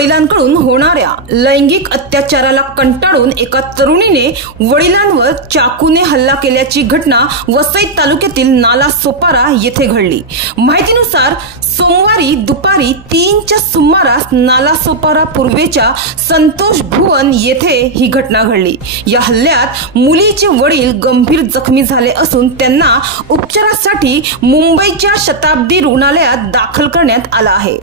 वडिलांकडून होणाऱ्या लैंगिक अत्याचाराला कंटाळून एका तरुणीने वडिलांवर चाकूने हल्ला केल्याची घटना वसई तालुक्यातील नालासोपारा येथे घडली। माहितीनुसार सोमवारी दुपारी 3च्या सुमारास नालासोपारा पूर्वेच्या संतोष भुवन येथे ही घटना घडली। या हल्ल्यात मुलीचे वडील गंभीर जखमी झाले असून त्यांना उपचारासाठी मुंबईच्या शताब्दी रुग्णालयात दाखल करण्यात आला आहे।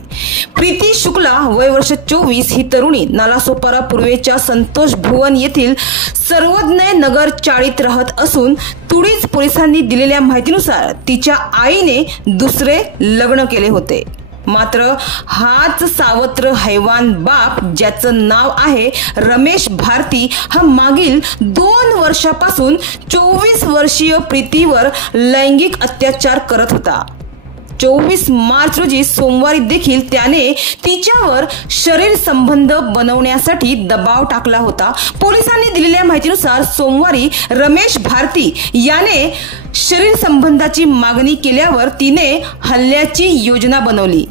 प्रीती शुक्ला वय वर्ष 24 ही तरुणी नालासोपारा पूर्वेच्या संतोष भुवन येथील सर्वज्ञ नगर चाळीत राहत असून तुडीज पोलिसांनी दिलेल्या माहितीनुसार तिच्या आईने दुसरे लग्न केले होते। मात्र हाच सावत्र हैवान बाप ज्याचं नाव आहे रमेश भारती हा मागील 2 वर्षापासून 24 वर्षीय प्रीतीवर लैंगिक अत्याचार करत होता। 24 मार्च रोजी सोमवारी देखील त्याने तिच्यावर शरीर संबंध बनवण्यासाठी दबाव टाकला होता। पोलिसांनी दिलेल्या माहितीनुसार सोमवारी रमेश भारती याने शरीर संबंधाची मागणी केल्यावर तिने हल्ल्याची योजना बनवली।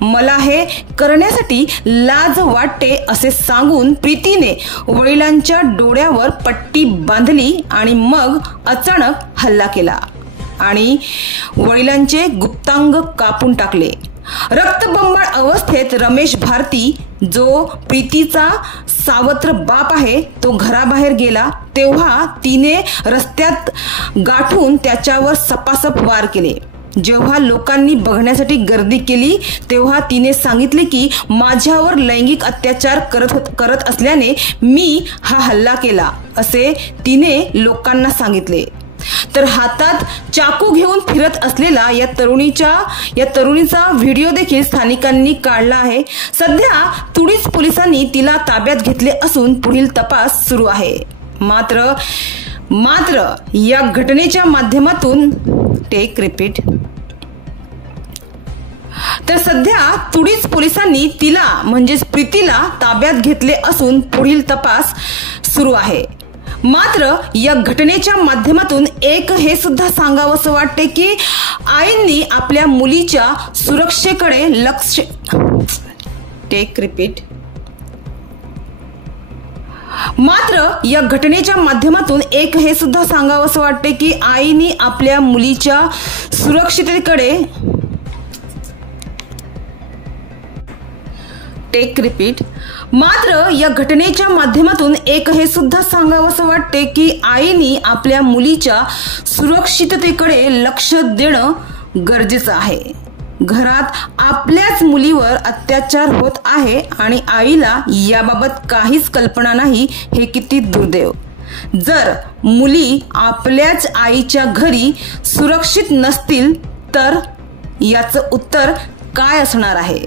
मला हे करण्यासाठी लाज वाटते असे सांगून प्रीतीने वडिलांच्या डोळ्यावर पट्टी बांधली आणि मग अचानक हल्ला केला आणि वडिलांचे गुप्तांग कापून टाकले। रक्तबंबाळ अवस्थेत रमेश भारती जो प्रीतीचा सावत्र बाप आहे तो घराबाहेर गेला तेव्हा तिने रस्त्यात गाठून त्याच्यावर सपासप वार केले। जेव्हा लोकांनी बघण्यासाठी गर्दी केली तेव्हा तिने सांगितले की माझ्यावर लैंगिक अत्याचार करत असल्याने मी हा हल्ला केला असे तिने लोकांना सांगितले। तर हातात चाकू घेऊन फिरत असलेला या तरुणीचा व्हिडिओ देखील स्थानिकांनी काढला आहे। सध्या तुडीज पोलिसांनी तिला ताब्यात घेतले असून पुढील तपास सुरू आहे। मात्र या घटनेच्या माध्यमातून तर सध्या तुडीज पोलिसांनी तिला म्हणजेच प्रीतीला ताब्यात घेतले असून पुढील तपास सुरू आहे। मात्र या घटनेच्या माध्यमातून एक हे सुद्धा सांगावंसं वाटते की आईंनी आपल्या मुलीच्या सुरक्षेकडे लक्ष मात्र या घटनेच्या माध्यमातून एक हे सुद्धा सांगावंसं वाटते की आईने आपल्या मुलीच्या सुरक्षिततेकडे मात्र या घटनेच्या माध्यमातून एक हे सुद्धा सांगावंसं वाटते की आईने आपल्या मुलीच्या सुरक्षिततेकडे लक्ष देणं गरजेचं आहे। घरात आपल्याच मुलीवर अत्याचार होत आहे आणि आईला याबाबत काहीच कल्पना नाही, हे किती दुर्दैव। जर मुली आपल्याच आईच्या घरी सुरक्षित नसतील तर याचं उत्तर काय असणार आहे?